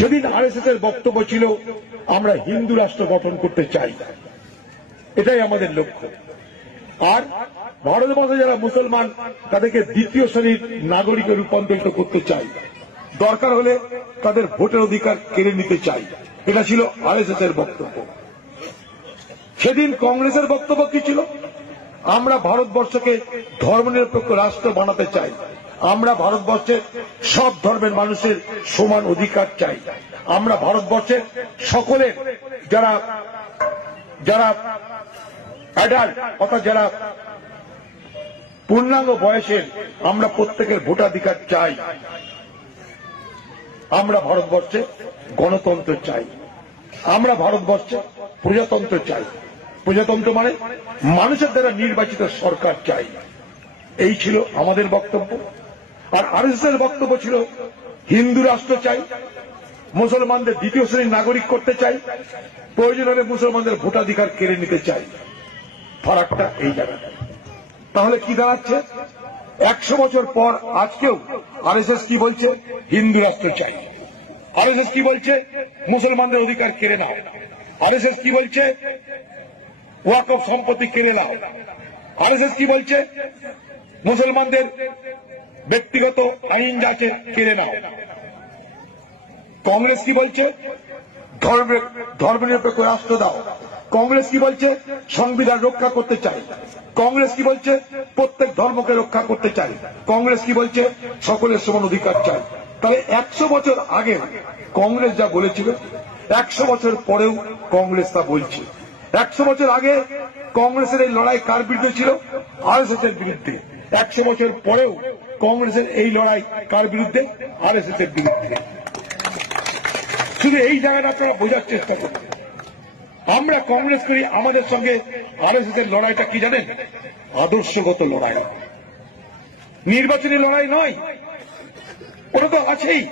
সেদিন আরএসএস এর বক্তব্য ছিল আমরা হিন্দু রাষ্ট্র গঠন করতে চাই, এটাই আমাদের লক্ষ্য। আর ভারতবর্ষে যারা মুসলমান তাদেরকে দ্বিতীয় শ্রেণীর নাগরিকে রূপান্তরিত করতে চাই, দরকার হলে তাদের ভোটের অধিকার কেড়ে নিতে চাই, এটা ছিল আরএসএস এর বক্তব্য। সেদিন কংগ্রেসের বক্তব্য কি ছিল? আমরা ভারতবর্ষকে ধর্মনিরপেক্ষ রাষ্ট্র বানাতে চাই, আমরা ভারতবর্ষের সব ধর্মের মানুষের সমান অধিকার চাই, আমরা ভারতবর্ষের সকলের যারা যারা অ্যাডাল্ট অর্থাৎ যারা পূর্ণাঙ্গ বয়সের, আমরা প্রত্যেকের ভোটাধিকার চাই, আমরা ভারতবর্ষে গণতন্ত্র চাই, আমরা ভারতবর্ষে প্রজাতন্ত্র চাই। প্রজাতন্ত্র মানে মানুষের দ্বারা নির্বাচিত সরকার চাই, এই ছিল আমাদের বক্তব্য। আর আরএসএস এর বক্তব্য ছিল হিন্দু রাষ্ট্র চাই, মুসলমানদের দ্বিতীয় শ্রেণীর নাগরিক করতে চাই, প্রয়োজন হলে মুসলমানদের ভোটাধিকার কেড়ে নিতে চাই। ফারাকটা এই জায়গাটা। তাহলে কি দাঁড়াচ্ছে? 100 বছর পর আজকেও আরএসএস কি বলছে? হিন্দু রাষ্ট্র চাই। আরএসএস কি বলছে? মুসলমানদের অধিকার কেড়ে নাও। আরএসএস কি বলছে? ওয়াকফ সম্পত্তি কেড়ে নাও। আরএসএস কি বলছে? মুসলমানদের ব্যক্তিগত আইন যাচ্ছে কেড়ে নাও। কংগ্রেস কি বলছে? ধর্মনিরপেক্ষ রাষ্ট্র দাও। কংগ্রেস কি বলছে? সংবিধান রক্ষা করতে চাই। কংগ্রেস কি বলছে? প্রত্যেক ধর্মকে রক্ষা করতে চাই। কংগ্রেস কি বলছে? সকলের সমান অধিকার চাই। তাহলে 100 বছর আগে কংগ্রেস যা বলেছিল, 100 বছর পরেও কংগ্রেস তা বলছে। 100 বছর আগে কংগ্রেসের এই লড়াই কার বিরুদ্ধে ছিল? আরএসএস এর বিরুদ্ধে। 100 বছর পরেও কংগ্রেসের এই লড়াই কার বিরুদ্ধে? আরএসএস এর বিরুদ্ধে। শুধু এই জায়গাটা আপনারা বোঝার চেষ্টা করুন। আমরা কংগ্রেস করি, আমাদের সঙ্গে আরএসএস এর লড়াইটা কি জানেন? আদর্শগত লড়াই, নির্বাচনী লড়াই নয়। ওটা তো আছেই।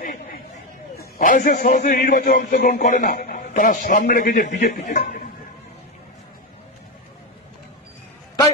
আরএসএস সরাসরি নির্বাচনে অংশগ্রহণ করে না, তারা সামনে রেখেছে বিজেপিকে। তাই